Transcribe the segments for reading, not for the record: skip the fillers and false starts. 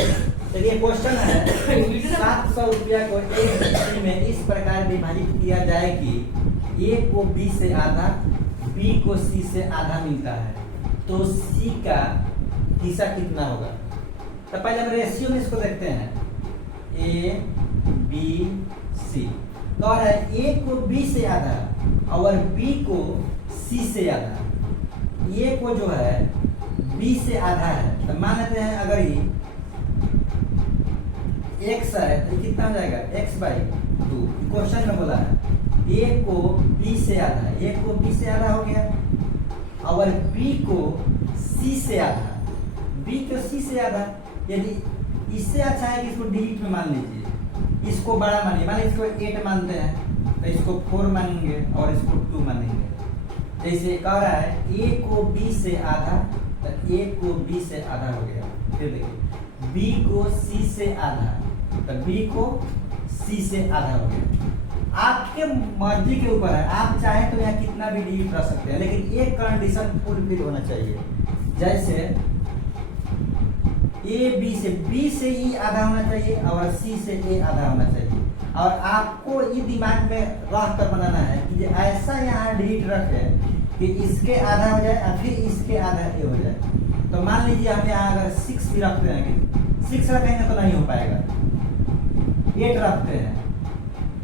देखिए क्वेश्चन है 700 रुपया को एक हिस्से में इस प्रकार विभाजित किया जाए कि ए को बी से आधा, बी को सी से आधा मिलता है, तो सी का हिस्सा कितना होगा। तो पहले हम रेशियो में इसको देखते हैं, ए बी सी। तो और है ए को बी से आधा और बी को सी से आधा। ए को जो है बी से आधा है, तो मान लेते हैं अगर ये x है तो कितना हो जाएगा x बाई 2। क्वेश्चन में बोला है a को b से आधा, a को b से आधा हो गया और b को c से आधा, b को c से आधा। यदि इससे अच्छा है कि इसको डिजिट में मान लीजिए, इसको बड़ा मानिए, मान लीजिए इसको 8 मानते हैं तो इसको 4 मानेंगे और इसको 2 मानेंगे। जैसे कह रहा है a को b से आधा, तो a को b से आधा हो गया। फिर देखिए b को c से आधा, तो b को c से आधा हो गया। आपके मर्जी के ऊपर है, आप चाहे तो यहाँ कितना भी डिजिट रख सकते हैं, लेकिन एक कंडीशन फुलफिल होना चाहिए। जैसे ए बी से, बी से ई आधा होना चाहिए और सी से ए आधा होना चाहिए। और आपको ये दिमाग में रख कर बनाना है कि ऐसा यहाँ डिजिट रखे कि इसके आधा हो जाए और फिर इसके आधा ए हो जाए। तो मान लीजिए हम यहाँ अगर 6 भी रखते हैं, 6 रखेंगे तो नहीं हो पाएगा। 8 रखते हैं,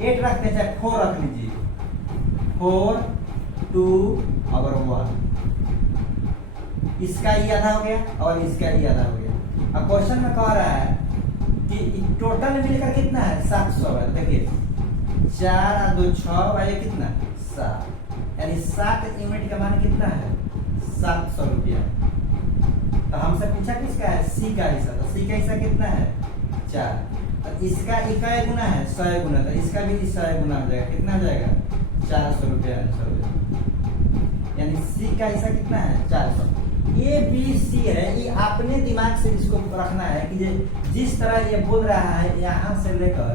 8 रखते हैं, चाहे 4 रख लीजिए, 4 2 और 1, इसका ई आधा हो गया और इसका ई आधा हो गया। अब क्वेश्चन में कह रहा है कि टोटल मिलकर कितना है 700 है। देखिए 4 और 2 6 वाले कितना 7, यानी 7 यूनिट का मान कितना है 700 रुपया। तो हमसे पूछा किसका है सी का हिस्सा, तो सी का हिस्सा कितना है 4। तो इसका इकाई गुना है 100 गुना, तो इसका भी 100 गुना हो जाएगा, कितना हो जाएगा 400 रुपया आंसर हो जाएगा। यानी सी का हिस्सा कितना है 400। ए बी सी है, ये अपने दिमाग से इसको रखना है कि जिस तरह ये बोल रहा है यहाँ से लेकर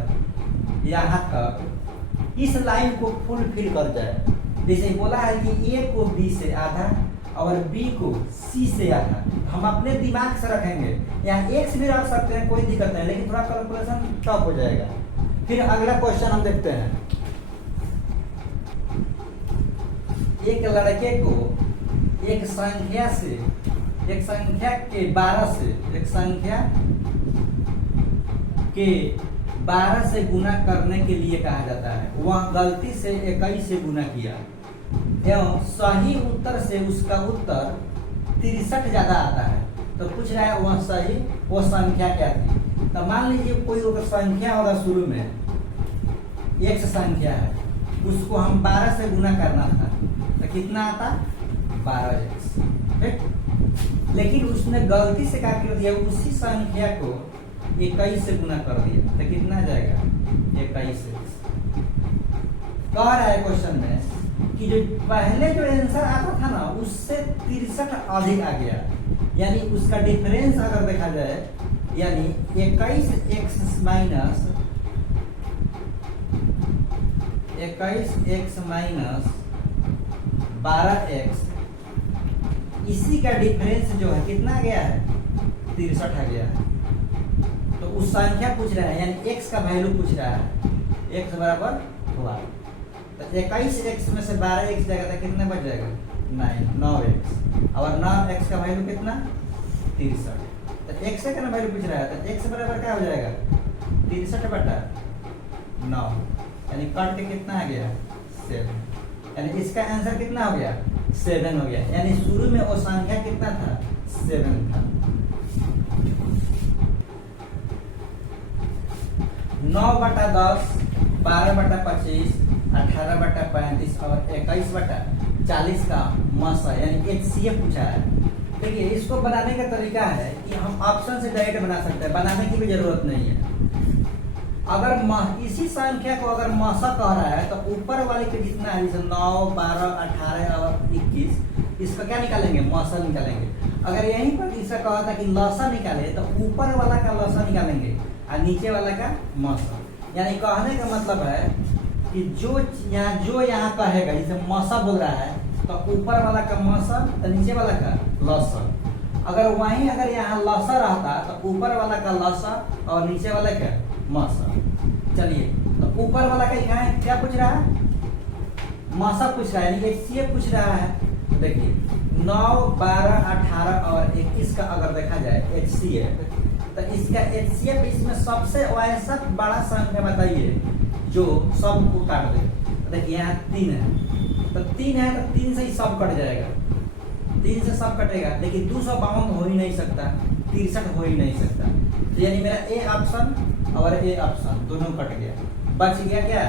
यहाँ तक इस लाइन को फुलफिल कर जाए। जैसे बोला है कि ए को बी से आधा और बी को सी से आधा, हम अपने दिमाग से रखेंगे। यहाँ एक्स भी रख सकते हैं, कोई दिक्कत नहीं, लेकिन थोड़ा कैलकुलेशन टफ हो जाएगा। फिर अगला क्वेश्चन हम देखते हैं। एक लड़के को एक संख्या के 12 से, एक संख्या के 12 से गुना करने के लिए कहा जाता है। वह गलती से 21 से गुना किया एवं सही उत्तर से उसका उत्तर 63 ज्यादा आता है। तो पूछ रहा है वह सही वो संख्या क्या थी। तो मान लीजिए कोई संख्या होगा, शुरू में x संख्या है, उसको हम 12 से गुना करना था, तो कितना आता 12x, ठीक। लेकिन उसने गलती से क्या कर दिया, उसी संख्या को 21 से गुना कर दिया, तो कितना आ जाएगा 21x। कह रहा है क्वेश्चन में कि जो पहले जो आंसर आता था ना उससे 63 अधिक आ गया, यानी उसका डिफरेंस अगर देखा जाए, यानी 21x माइनस 12x, इसी का डिफरेंस जो है कितना आ गया है 63 आ गया है। तो उस संख्या पूछ रहा है, यानी x का वैल्यू पूछ रहा है, x बराबर हुआ, तो 21x में से 12x जाएगा तो कितना बच जाएगा 9x, और 9x का वैल्यू कितना 63। तो x का वैल्यू पूछ रहा है, तो x बराबर क्या हो जाएगा 63/9, यानी कट के कितना आ गया 7, यानी इसका आंसर कितना हो गया 7 हो गया। यानी शुरू में वो संख्या कितना था 7 था। 9/10, 12/25, 18/35 और 21/40 का मसा यानी HCF पूछा है। देखिए इसको बनाने का तरीका है कि हम ऑप्शन से डायरेक्ट बना सकते हैं, बनाने की भी जरूरत नहीं है। अगर इसी संख्या को अगर मसा कह रहा है तो ऊपर वाले के जितना है, जैसे 9, 12, 18 और 21, इसका क्या निकालेंगे मसा निकालेंगे। अगर यहीं पर इसका कहा था कि लसा निकाले तो ऊपर वाला का लसा निकालेंगे और नीचे वाला का मसा। यानी कहने का मतलब है कि जो यहाँ कहेगा, जैसे मसा बोल रहा है तो ऊपर वाला का मसा तो नीचे वाला का लसा। अगर यहाँ लसा रहता तो ऊपर वाला का लसा और नीचे वाला क्या मसा। चलिए तो ऊपर वाला का यहाँ क्या पूछ रहा है, मसा पूछ रहा है, यानी HCF पूछ रहा है। देखिए 9, 12, 18 और 21 का अगर देखा जाए HCF, तो इसका HCF इसमें सबसे ऐसा बड़ा संख्या बताइए जो सब को काट दे। देखिए यहाँ 3 है, तो 3 है तो 3 से ही सब कट जाएगा, 3 से सब कटेगा। देखिए 252 हो ही नहीं सकता, 63 हो ही नहीं सकता। तो यानी मेरा ए ऑप्शन और ए ऑप्शन दोनों कट गया, बच गया क्या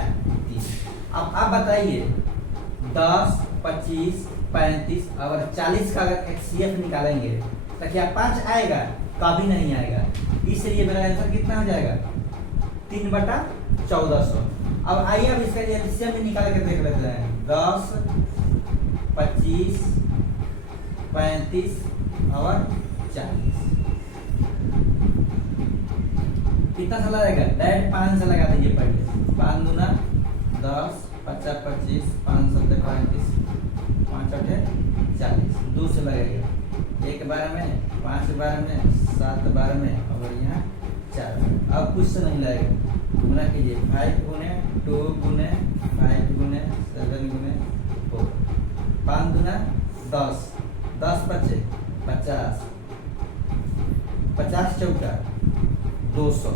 3। अब आप बताइए 10, 25, 35 और 40 का अगर HCF निकालेंगे तो क्या 5 आएगा? कभी नहीं आएगा। इसलिए मेरा आंसर कितना हो जाएगा 3/1400। अब आइए अब इसका एलसीएम भी निकाल के देख लेते हैं। 10, 25, 35 और 40 कितना सा लगाएगा? डायरेक्ट 5 से लगा दीजिए पहले। 5 दूना 10, 50, 25, 5 7 35, 5 8 40, 2 से लगेगा। 1 12 में, 5 12 में, 7 12 में और यहाँ 4। अब कुछ से नहीं लगेगा, गुना कीजिए 5 गुने 2 गुने 5 गुने 7 गुने 4। 5 दूना 10, 10 बचे 50, 50 चौका 200।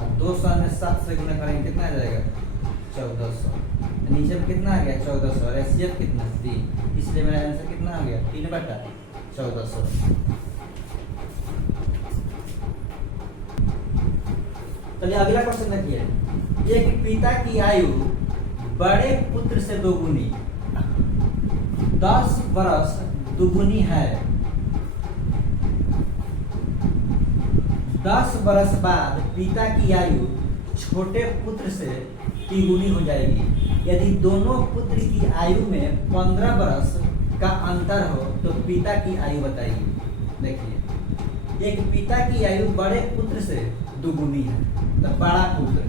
अब 200 में 7 से गुना करेंगे कितना आ जाएगा 1400। नीचे में कितना आ गया 1400 और HCF कितना 3, इसलिए मेरा आंसर कितना आ गया 3/1400। चलिए अगला क्वेश्चन देखिए। एक पिता की आयु बड़े पुत्र से दोगुनी 10 वर्ष दुगुनी है। 10 वर्ष बाद पिता की आयु छोटे पुत्र से तिगुनी हो जाएगी। यदि दोनों पुत्र की आयु में 15 वर्ष का अंतर हो तो पिता की आयु बताइए। देखिए एक पिता की आयु बड़े पुत्र से दुगुनी है, तो बड़ा पुत्र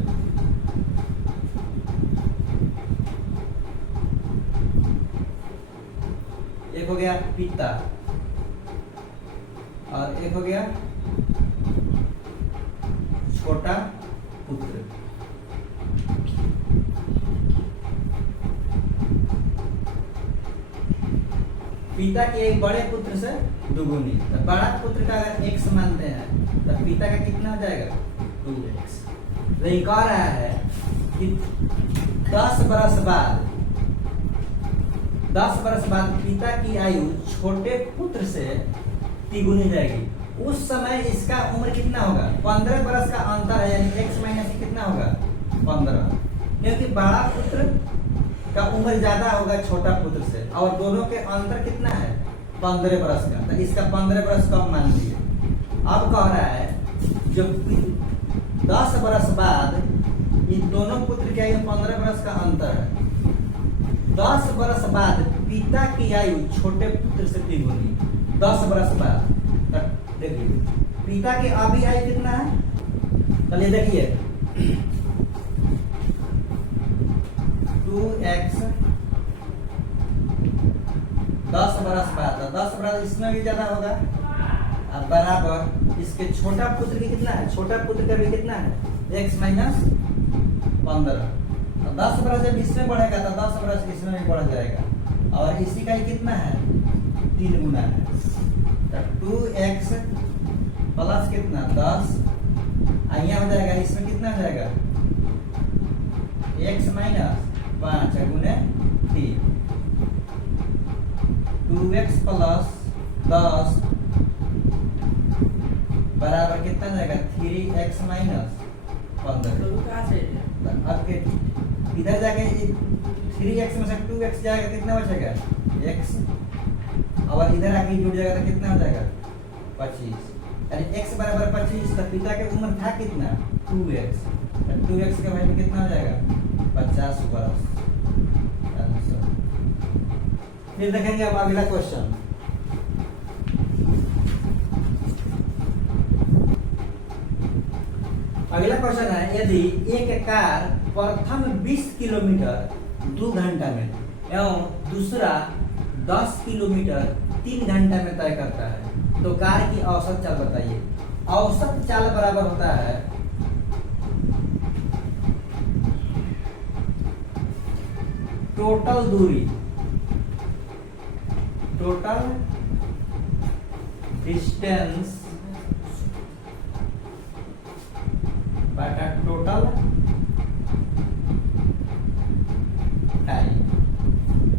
एक हो गया पिता और एक हो गया छोटा पुत्र। पिता के एक बड़े पुत्र से दुगुनी, तो बड़ा पुत्र का अगर x मानते हैं तो पिता का कितना हो जाएगा 2x। तो ये कह रहा है कि 10 वर्ष बाद पिता की आयु छोटे पुत्र से तिगुनी जाएगी। उस समय इसका उम्र कितना होगा 15 वर्ष का अंतर है, यानी x माइनस कितना होगा 15, क्योंकि बड़ा पुत्र का उम्र ज्यादा होगा छोटा पुत्र से और दोनों के अंतर कितना है 15 वर्ष का, तो इसका 15 वर्ष कम मान लीजिए। अब कह रहा है जो 10 वर्ष बाद इन दोनों पुत्र की आयु 15 वर्ष का अंतर है। 10 वर्ष बाद पिता की आयु छोटे पुत्र से तिगुनी। 10 वर्ष बाद देखिए पिता की अभी आयु कितना है, चलिए देखिए 2x 10 वर्ष बाद, 10 वर्ष इसमें भी ज्यादा होगा। अब बराबर इसके छोटा पुत्र की कितना है, छोटा पुत्र का भी कितना है x माइनस 15। 10 वर्ष जब इसमें बढ़ेगा तो 10 वर्ष इसमें भी बढ़ जाएगा और इसी का ही कितना है 3 गुना है। तो 2x प्लस कितना 10 यहाँ हो जाएगा, इसमें कितना हो जाएगा x माइनस 5 गुने 3। 2x प्लस 10 बराबर कितना जाएगा 3x माइनस 15। अब इधर जाके 3x में से 2x जाएगा, कितना बचेगा x और इधर आके जुड़ जाएगा तो कितना हो जाएगा 25, यानी x बराबर 25। तो पिता के उम्र था कितना 2x, 2x का वैल्यू कितना हो जाएगा 50 वर्ष। फिर देखेंगे अब अगला क्वेश्चन। अगला क्वेश्चन है यदि एक कार प्रथम 20 किलोमीटर 2 घंटा में एवं दूसरा 10 किलोमीटर 3 घंटा में तय करता है तो कार की औसत चाल बताइए। औसत चाल बराबर होता है टोटल दूरी, टोटल डिस्टेंस बटा टोटल टाइम।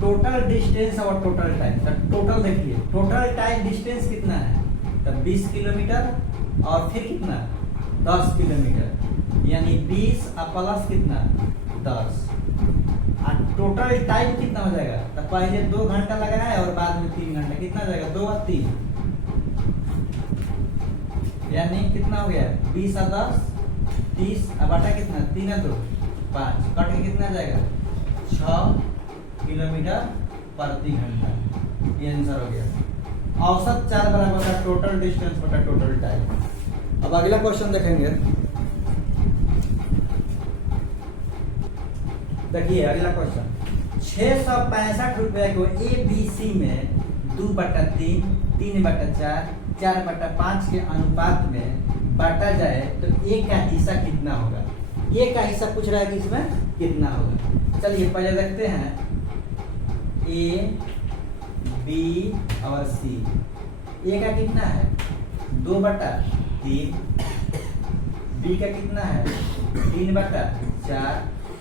टोटल डिस्टेंस और टोटल टाइम, तो टोटल देखिए टोटल टाइम डिस्टेंस कितना है, तो 20 किलोमीटर और फिर कितना 10 किलोमीटर, यानी 20 प्लस कितना 10। और टोटल टाइम कितना हो जाएगा, तो पहले 2 घंटा लगाया है और बाद में 3 घंटा, कितना हो जाएगा 2 और 3, यानी कितना हो गया 20 और 10 30 और बटा कितना 3 और 2 5, कट के कितना जाएगा 6 किलोमीटर प्रति घंटा। ये आंसर हो गया। औसत चाल बराबर है टोटल डिस्टेंस बटा टोटल टाइम। अब अगला क्वेश्चन देखेंगे, देखिए अगला क्वेश्चन, 665 रुपए को ABC में 2/3, 3/4, 4/5 के अनुपात में बांटा जाए तो ए का हिस्सा कितना होगा। ए का हिस्सा पूछ रहा है कि इसमें कितना होगा। चलिए पहले देखते हैं ए बी और सी। ए का कितना है 2/3, बी का कितना है 3/4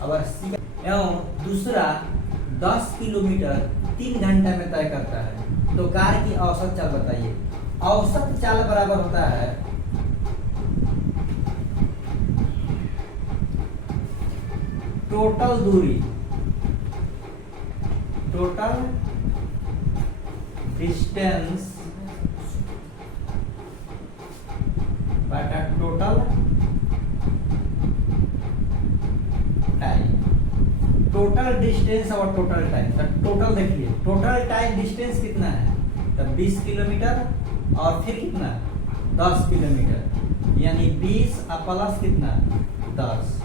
और सी का एवं दूसरा 10 किलोमीटर 3 घंटा में तय करता है तो कार की औसत चाल बताइए। औसत चाल बराबर होता है टोटल दूरी, टोटल डिस्टेंस बटा टोटल टाइम। टोटल डिस्टेंस और टोटल टाइम, तो टोटल देखिए टोटल टाइम डिस्टेंस कितना है, तो 20 किलोमीटर और फिर कितना 10 किलोमीटर, यानी 20 प्लस कितना 10।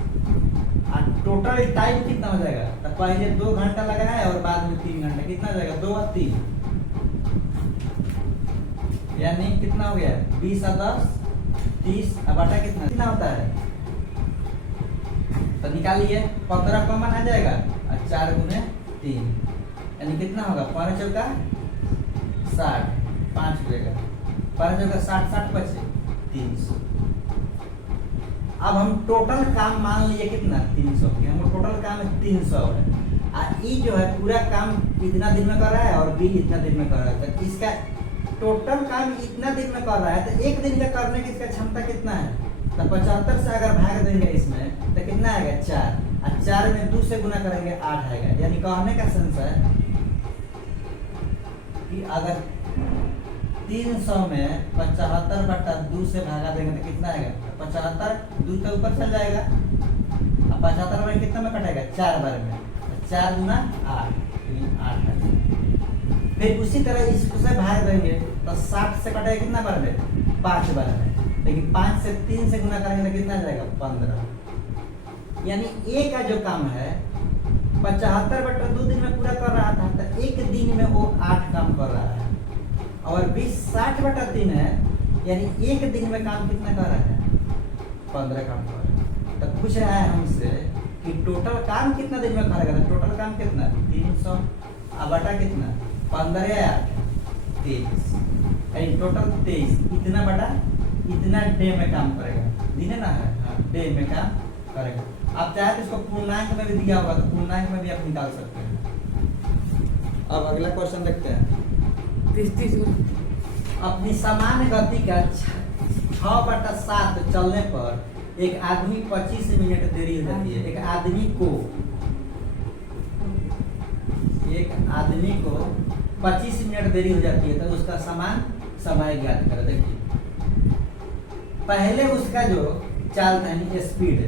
और टोटल टाइम कितना हो जाएगा, तो पहले 2 घंटा लगाया है और बाद में 3 घंटा, कितना हो जाएगा 2 और 3, यानी कितना हो गया 20 और 10 30 और बटा कितना होता है, तो निकालिए 15 कॉमन आ जाएगा और 4 गुने 3, यानी कितना होगा 5 चौका 60, 5 बचेगा 5 चौका 60, 60 बचे 300। अब हम टोटल काम मान लिए कितना 300, हम टोटल काम 300 है और ई जो है पूरा काम इतना दिन में कर रहा है और बी इतना दिन में कर रहा है, तो इसका टोटल काम इतना दिन में कर रहा है तो एक दिन का करने की इसका क्षमता कितना है, तो 75 से अगर भाग देंगे इसमें तो कितना आएगा 4 और 4 में 2 से गुना करेंगे 8 आएगा। यानी कहने का सेंस है कि अगर 300 में 75/2 से भागा देंगे तो कितना आएगा 75, 2 के ऊपर चल जाएगा और 75 में कितना में कटेगा 4 बार में, 4 गुना 8, 8 है। फिर उसी तरह इससे भाग देंगे तो 60 से कटेगा कितना बार में 5 बार में, लेकिन 5 से 3 से गुना करेंगे तो कितना जाएगा 15। यानी ए का जो काम है 75/2 दिन में पूरा कर रहा था तो एक दिन में वो 8 काम कर रहा है, और 20 60/3 है यानी एक दिन में काम कितना कर रहा है 15 काम कर रहा है। तो पूछ रहा है हमसे कि टोटल काम कितना दिन में करेगा, तो टोटल काम कितना 300 और बटा कितना 15 या 8 23, यानी टोटल 23, इतना बटा इतना डे में काम करेगा, दिन ना है हाँ डे में काम करेगा। आप चाहे तो इसको पूर्णांक में भी दिया होगा तो पूर्णांक में भी आप निकाल सकते हैं। अब अगला क्वेश्चन देखते हैं, अपनी सामान्य गति का 6/7 चलने पर एक आदमी 25 मिनट देरी हो जाती है। एक आदमी को 25 मिनट देरी हो जाती है तो उसका समान समय ज्ञात करें। देखिए पहले उसका जो चाल था स्पीड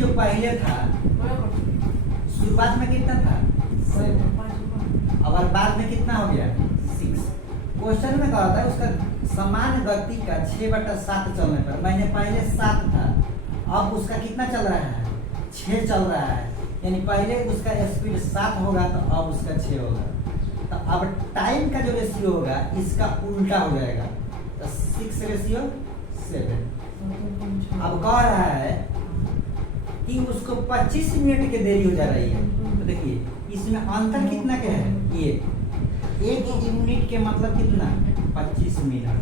जो पहले था शुरुआत में कितना था 7 और बाद में कितना हो गया 6। क्वेश्चन में कहा था उसका समान गति का 6/7 चलने पर, मैंने पहले 7 था अब उसका कितना चल रहा है 6 चल रहा है, यानी पहले उसका स्पीड 7 होगा तो अब उसका 6 होगा। तो अब टाइम का जो रेशियो होगा इसका उल्टा हो जाएगा, तो 6:7। अब कह रहा है कि उसको 25 मिनट की देरी हो जा रही है। तो देखिए इसमें अंतर कितना के है, ये 1 यूनिट के मतलब कितना 25 मिनट,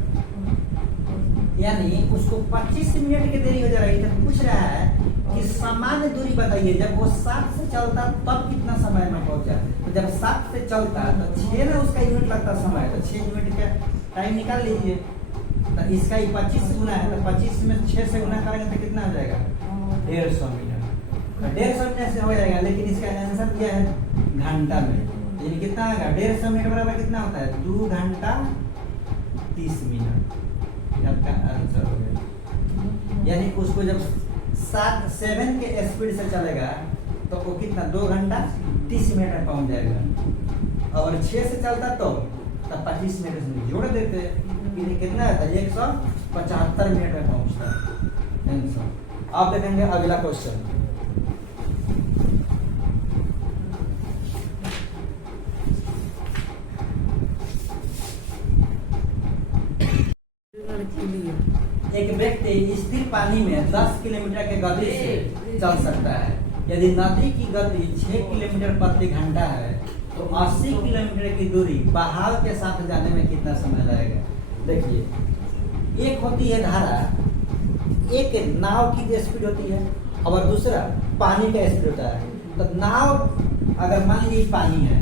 यानी उसको 25 मिनट की देरी हो जा रही है। तो पूछ रहा है कि सामान्य दूरी बताइए, जब वो 7 से चलता तब कितना समय में पहुंचा। तो जब 7 से चलता तो 6 ना उसका यूनिट लगता समय, तो 6 यूनिट का टाइम निकाल लीजिए। तो इसका ही 25 से गुना है, तो 25 में 6 से गुना करेंगे तो कितना हो जाएगा 150 मिनट। तो 150 मिनट से हो जाएगा, लेकिन इसका आंसर दिया है घंटा में, यानी कितना आएगा 150 मिनट बराबर कितना होता है 2 घंटा 30 मिनट। आपका आंसर हो गया। यानी उसको जब 7 के स्पीड से चलेगा तो वो कितना 2 घंटा 30 मिनट में पहुंच जाएगा, और 6 से चलता तो 25 मिनट में जोड़ देते कितना आता है 175 मिनट में पहुंचता है। अब देखेंगे अगला क्वेश्चन। एक व्यक्ति स्थिर पानी में 10 किलोमीटर के गति से चल सकता है। यदि नदी की गति 6 किलोमीटर प्रति घंटा है तो 80 किलोमीटर की दूरी बहाव के साथ जाने में कितना समय लगेगा। देखिए एक होती है धारा, एक नाव की जो स्पीड होती है और दूसरा पानी का स्पीड होता है। तो नाव अगर मान लीजिए पानी है,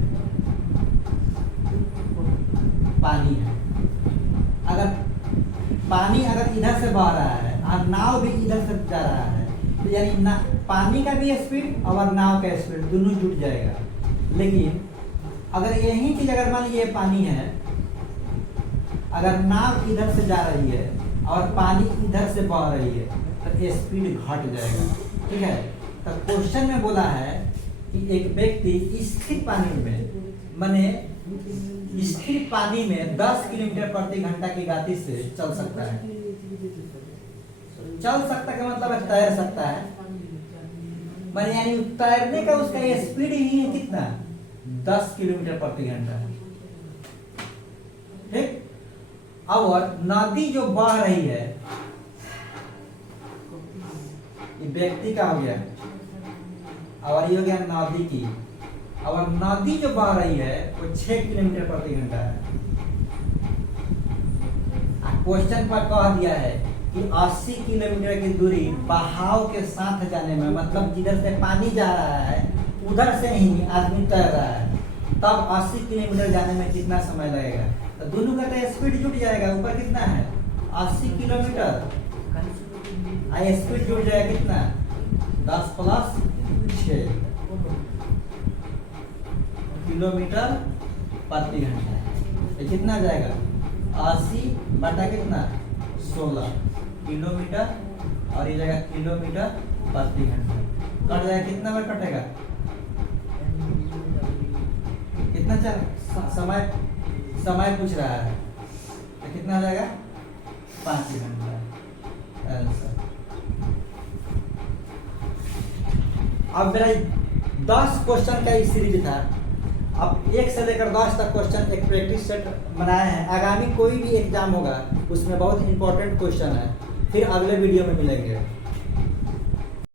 पानी अगर इधर से बह रहा है और नाव भी इधर से जा रहा है, तो यानी पानी का भी स्पीड और नाव का स्पीड दोनों जुट जाएगा। लेकिन अगर यही चीज अगर मान लीजिए पानी है, अगर नाव इधर से जा रही है और पानी इधर से बह रही है तो स्पीड घट जाएगा। ठीक है, तो क्वेश्चन में बोला है कि एक व्यक्ति स्थिर पानी में माने स्थिर पानी में 10 किलोमीटर प्रति घंटा की गति से चल सकता है। चल सकता का मतलब है तैर सकता है, माने यानी तैरने का उसका स्पीड ही है कितना 10 किलोमीटर प्रति घंटा। ठीक, और नदी जो बह रही है, ये व्यक्ति का हो गया और ये हो गया नदी की, और नदी जो बह रही है वो 6 किलोमीटर प्रति घंटा है। क्वेश्चन पर कह दिया है कि 80 किलोमीटर की दूरी बहाव के साथ जाने में, मतलब जिधर से पानी जा रहा है उधर से ही आदमी तैर रहा है, तब 80 किलोमीटर जाने में कितना समय लगेगा। तो दोनों का तो स्पीड जुट जाएगा। ऊपर कितना है 80 किलोमीटर, स्पीड जुट जाएगा कितना 10 + 6 किलोमीटर प्रति घंटा। ये कितना जाएगा 80 बटा कितना 16 किलोमीटर, और ये जाएगा किलोमीटर प्रति घंटा। कट जाएगा कितना बार कटेगा, कितना समय पूछ रहा है, तो कितना हो जाएगा 5 घंटा आंसर। अब मेरा 10 क्वेश्चन का सीरीज था। अब 1 से लेकर 10 तक क्वेश्चन एक प्रैक्टिस सेट बनाए हैं। आगामी कोई भी एग्जाम होगा उसमें बहुत इंपॉर्टेंट क्वेश्चन है। फिर अगले वीडियो में मिलेंगे।